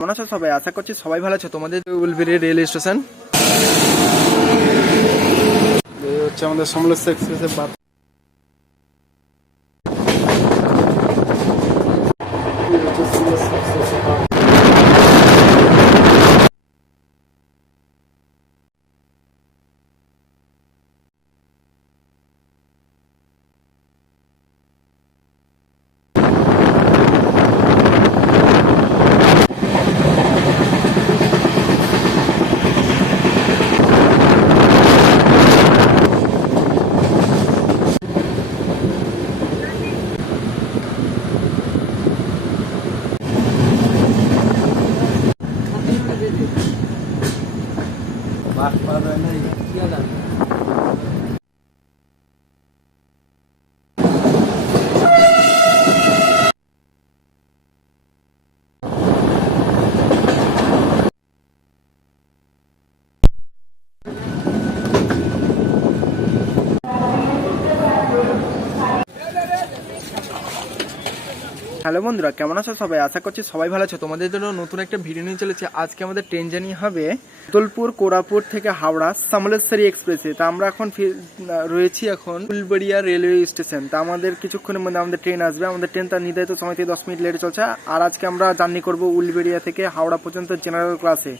কেমন আছো সবাই? আশা করছি সবাই ভালো আছো। তোমাদের উলবেড়িয়া রেল স্টেশন হচ্ছে আমাদের সমলেশ্বর এক্সপ্রেসের বাত। হ্যালো বন্ধুরা, কেমন আছো সবাই? আশা করছি সবাই ভালো আছো। তোমাদের জন্য নতুন একটা ভিডিও নিয়ে চলেছে। আজকে আমাদের ট্রেন জার্নি হবে উদলপুর কোরাপুট থেকে হাওড়া সমলেশ্বরী এক্সপ্রেসে। তা আমরা এখন রয়েছি এখন উলবেড়িয়া রেলওয়ে স্টেশন। তা আমাদের কিছুক্ষণের মধ্যে আমাদের ট্রেন আসবে। আমাদের ট্রেন তার নির্ধারিত সময় থেকে 10 মিনিট লেটে চলছে। আর আজকে আমরা জার্নি করবো উলবেড়িয়া থেকে হাওড়া পর্যন্ত জেনারেল ক্লাসে।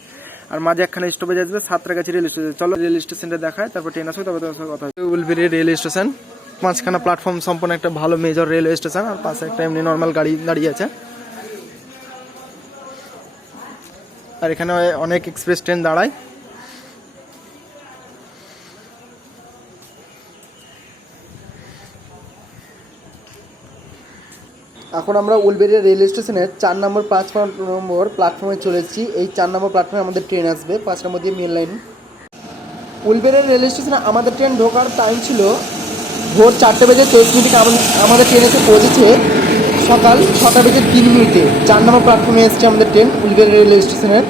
আর মাঝে একখানে স্টপেজ আসবে সাঁতরাগাছি রেল স্টেশন। চলো রেল স্টেশনটা দেখায়, তারপর ট্রেন আসবে, তারপর তোমার সাথে কথা হবে। উলবেড়িয়া রেল স্টেশন, পাঁচখানা প্ল্যাটফর্ম সম্পন্ন একটা ভালো মেজর রেলওয়ে স্টেশন। আর পাশে একটা এমনি নর্মাল গাড়ি দাঁড়িয়ে আছে। আর এখানে অনেক এক্সপ্রেস ট্রেন দাঁড়ায়। এখন আমরা উলবেড়িয়া রেল স্টেশনের 4 নম্বর 5 নম্বর প্ল্যাটফর্মে চলেছি। এই 4 নম্বর প্ল্যাটফর্মে আমাদের ট্রেন আসবে, 5 নম্বর দিয়ে মেন লাইন। উলবেড়িয়া রেল স্টেশনে আমাদের ট্রেন ঢোকার টাইম ছিল ভোর 4টে বেজে 23 মিনিটে। আমাদের ট্রেন এসে পৌঁছেছে সকাল 6টা বেজে 3 মিনিটে। 4 নম্বর প্ল্যাটফর্মে এসছে আমাদের ট্রেন উলবেড়িয়া রেল স্টেশনের।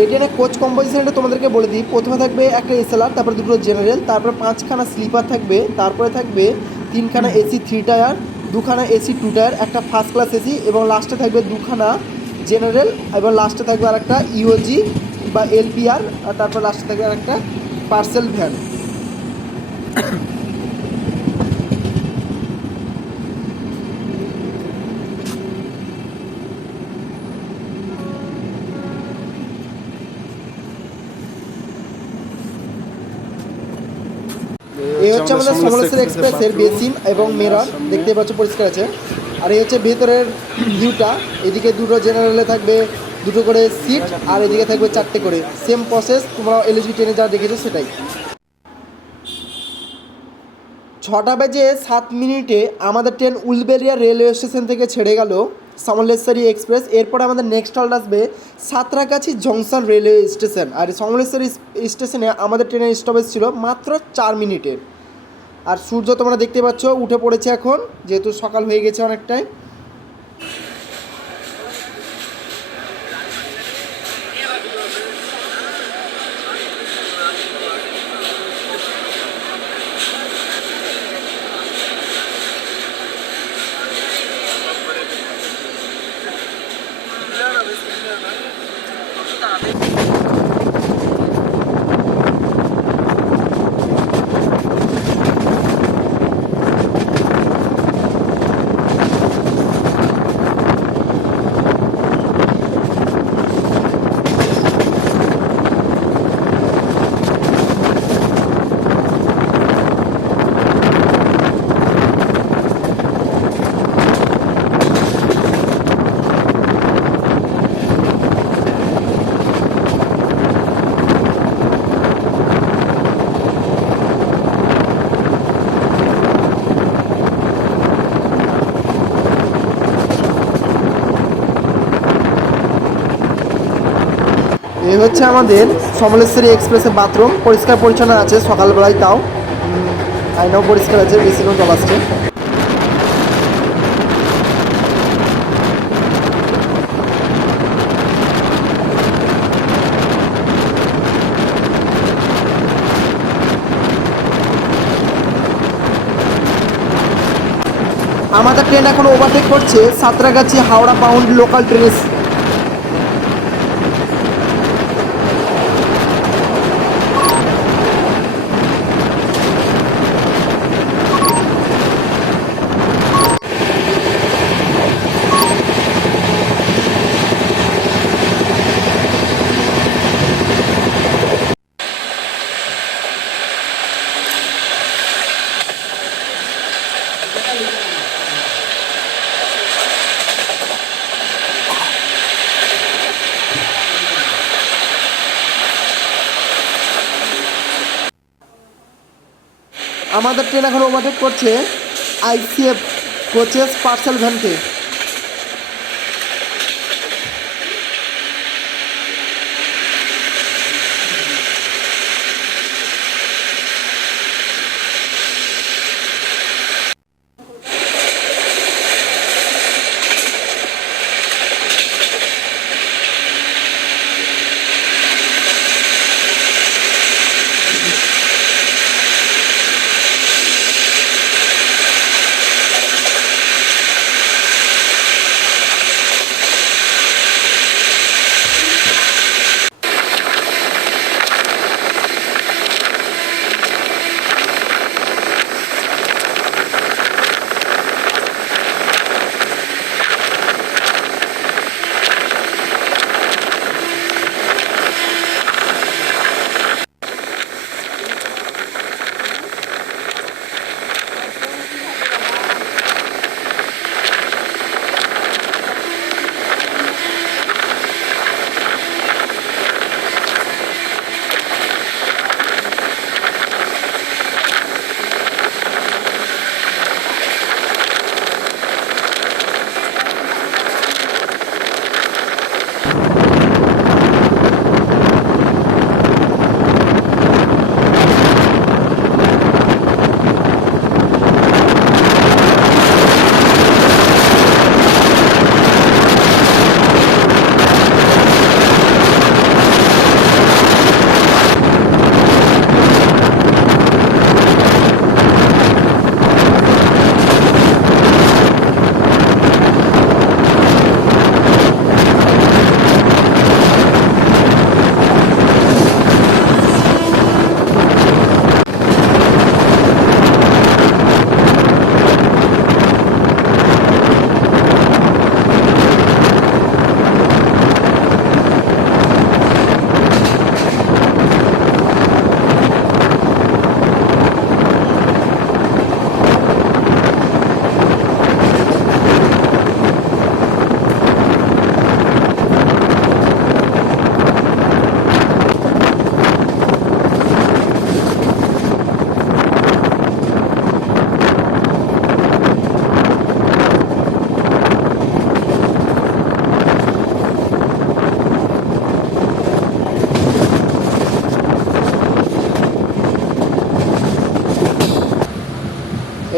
এই ট্রেনের কোচ কম্পোজিশনটা তোমাদেরকে বলে দিই। প্রথমে থাকবে একটা এসএলআর, তারপরে দুটো জেনারেল, তারপরে 5খানা স্লিপার থাকবে, তারপরে থাকবে 3খানা এসি 3 টায়ার, 2খানা এসি 2 টায়ার, একটা ফার্স্ট ক্লাস এসি, এবং লাস্টে থাকবে 2খানা জেনারেল, এবং লাস্টে থাকবে আর একটা ইওজি বা এলপিআর, আর তারপর লাস্টে থাকবে আর একটা পার্সেল ভ্যান। এই হচ্ছে আমাদের সমলেশ্বরী এক্সপ্রেসের বেসিন এবং মিরর, দেখতে পাচ্ছ পরিষ্কার আছে। আর এই হচ্ছে ভেতরের ভিউটা। এদিকে দুটো জেনারেলে থাকবে দুটো করে সিট, আর এদিকে থাকবে 4টে করে। সেম প্রসেস তোমরা এলএসবি ট্রেনে যা দেখেছো সেটাই। 6টা বেজে 7 মিনিটে আমাদের ট্রেন উলবেড়িয়া রেলওয়ে স্টেশন থেকে ছেড়ে গেল সমলেশ্বরী এক্সপ্রেস। এরপরে আমাদের নেক্সট হল্ট আসবে সাঁতরাগাছি জংশন রেলওয়ে স্টেশন। আর সমলেশ্বরী স্টেশনে আমাদের ট্রেনের স্টপেজ ছিল মাত্র 4 মিনিটের। আর সূর্য তোমরা দেখতে পাচ্ছ উঠে পড়েছে এখন, যেহেতু সকাল হয়ে গেছে অনেকটাই। এই হচ্ছে আমাদের সমলেশ্বরী এক্সপ্রেসের বাথরুম। পরিষ্কার পরিচ্ছন্ন আছে সকালবেলায়, তাও আয়নাও পরিষ্কার আছে, বেশিরভাগ জল আসছে। আমাদের ট্রেন ট্রেন এখন ওভারটেক করছে Santragachi Howrah bound local train. আমাদের ট্রেন এখন ওভারটেক করছে আইসিএফ কোচেস পার্সেল ভ্যানকে।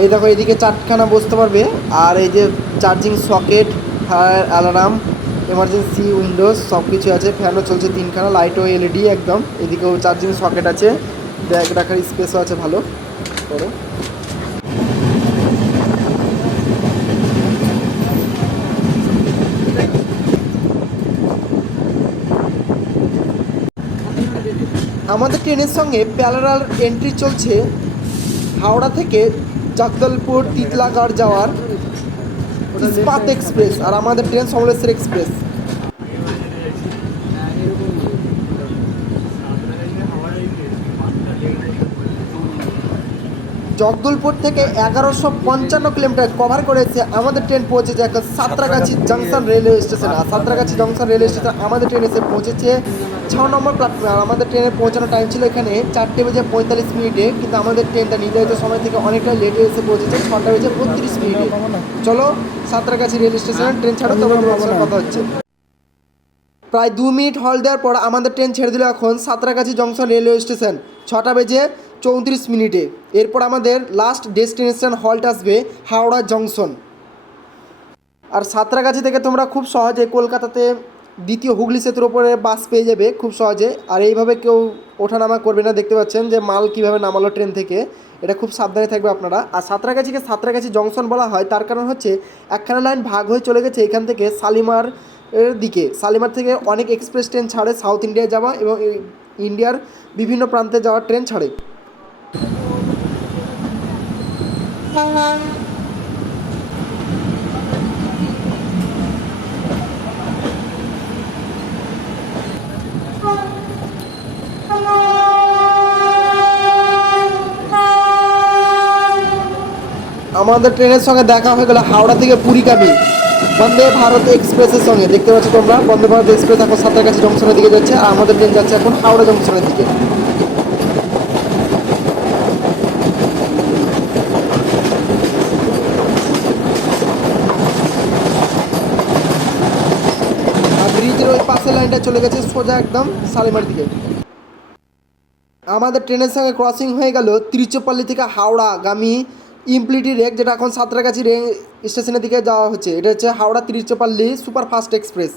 এই দেখো এদিকে চারখানা বসতে পারবে, আর এই যে charging socket, fire alarm, emergency Windows সব কিছু আছে। ফ্যানও চলছে তিনখানা, লাইটও এলইডি একদম। এদিকেও চার্জিং সকেট আছে, ব্যাগ রাখার স্পেসও আছে ভালো বড়। আমাদের ট্রেনের সঙ্গে প্যারালাল এন্ট্রি চলছে হাওড়া থেকে জগদলপুর তিতলাগড় যাওয়ার ইস্পাত এক্সপ্রেস, আর আমাদের ট্রেন সমলেশ্বর এক্সপ্রেস। জগদলপুর থেকে 1155 কিলোমিটার কভার করেছে আমাদের ট্রেন। পৌঁছেছে এখন সাঁতরাগাছি জংশন রেলওয়ে স্টেশন। আর সাঁতরাগাছি জংশন রেলওয়ে স্টেশন আমাদের ট্রেন এসে পৌঁছেছে 6 নম্বর প্ল্যাটফর্মে। আর আমাদের ট্রেনের পৌঁছানোর টাইম ছিল এখানে 4:45, কিন্তু আমাদের ট্রেনটা নির্ধারিত সময় থেকে অনেকটা লেটে এসে পৌঁছেছে 6:32। চলো সাঁতরাগাছি রেল স্টেশনে ট্রেন ছাড়ো, তবে তোমার কথা হচ্ছে। প্রায় 2 মিনিট হল দেওয়ার পর আমাদের ট্রেন ছেড়ে দিল এখন সাঁতরাগাছি জংশন রেলওয়ে স্টেশন 6:34। এরপর আমাদের লাস্ট ডেস্টিনেশন হল্ট আসবে হাওড়া জংশন। আর সাঁতরাগাছি থেকে তোমরা খুব সহজে কলকাতাতে দ্বিতীয় হুগলি সেতুর ওপরে বাস পেয়ে যাবে খুব সহজে। আর এইভাবে কেউ ওঠানামা করবে না। দেখতে পাচ্ছেন যে মাল কীভাবে নামালো ট্রেন থেকে, এটা খুব সাবধানে থাকবে আপনারা। আর সাঁতরাগাছিকে সাঁতরাগাছি জংশন বলা হয়, তার কারণ হচ্ছে একখানা লাইন ভাগ হয়ে চলে গেছে এখান থেকে শালিমার এর দিকে। শালিমার থেকে অনেক এক্সপ্রেস ট্রেন ছাড়ে সাউথ ইন্ডিয়ায় যাওয়া এবং ইন্ডিয়ার বিভিন্ন প্রান্তে যাওয়ার ট্রেন ছাড়ে। আমাদের ট্রেনের সঙ্গে দেখা হয়ে গেল হাওড়া থেকে পুরীগামী বন্দে ভারত এক্সপ্রেসের সঙ্গে। দেখতে পাচ্ছ তোমরা বন্দে ভারত এক্সপ্রেস এখন সাঁতরাগাছি জংশনের দিকে যাচ্ছে, আর আমাদের ট্রেন যাচ্ছে এখন হাওড়া জংশনের দিকে। আর ব্রিজের ওই পাশের লাইনটা চলে গেছে সোজা একদম শালিমার দিকে। আমাদের ট্রেনের সঙ্গে ক্রসিং হয়ে গেল তিরুচিরাপল্লী থেকে হাওড়াগামী ইমপ্লিটি রেক, যেটা এখন সাঁতরাগাছি স্টেশনের দিকে যাওয়া হচ্ছে। এটা হচ্ছে হাওড়া তিরুচিরাপল্লী সুপারফাস্ট এক্সপ্রেস।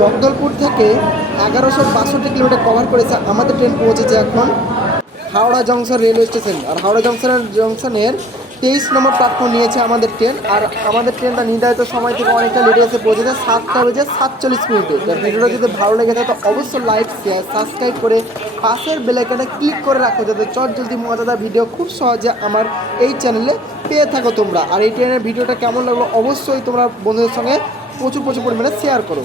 জগদলপুর থেকে 1162 কিলোমিটার কভার করেছে। আমাদের ট্রেন পৌঁছেছে এখন হাওড়া জংশন রেলওয়ে স্টেশন। আর হাওড়া জংশনের 23 নম্বর প্ল্যাটফর্ম নিয়েছে আমাদের ট্রেন। আর আমাদের ট্রেনটা নির্ধারিত সময় থেকে অনেকটা লেটে এসে পৌঁছেছে 7:47। ভিডিওটা যদি ভালো লেগে থাকে তো অবশ্যই লাইক শেয়ার সাবস্ক্রাইব করে পাশের বেল আইকনে ক্লিক করে রাখো, যাতে জলদি মজাদার ভিডিও খুব সহজে আমার এই চ্যানেলে পেয়ে থাকো তোমরা। আর এই ট্রেনের ভিডিওটা কেমন লাগলো অবশ্যই তোমরা বন্ধুদের সঙ্গে প্রচুর পরিমাণে শেয়ার করো।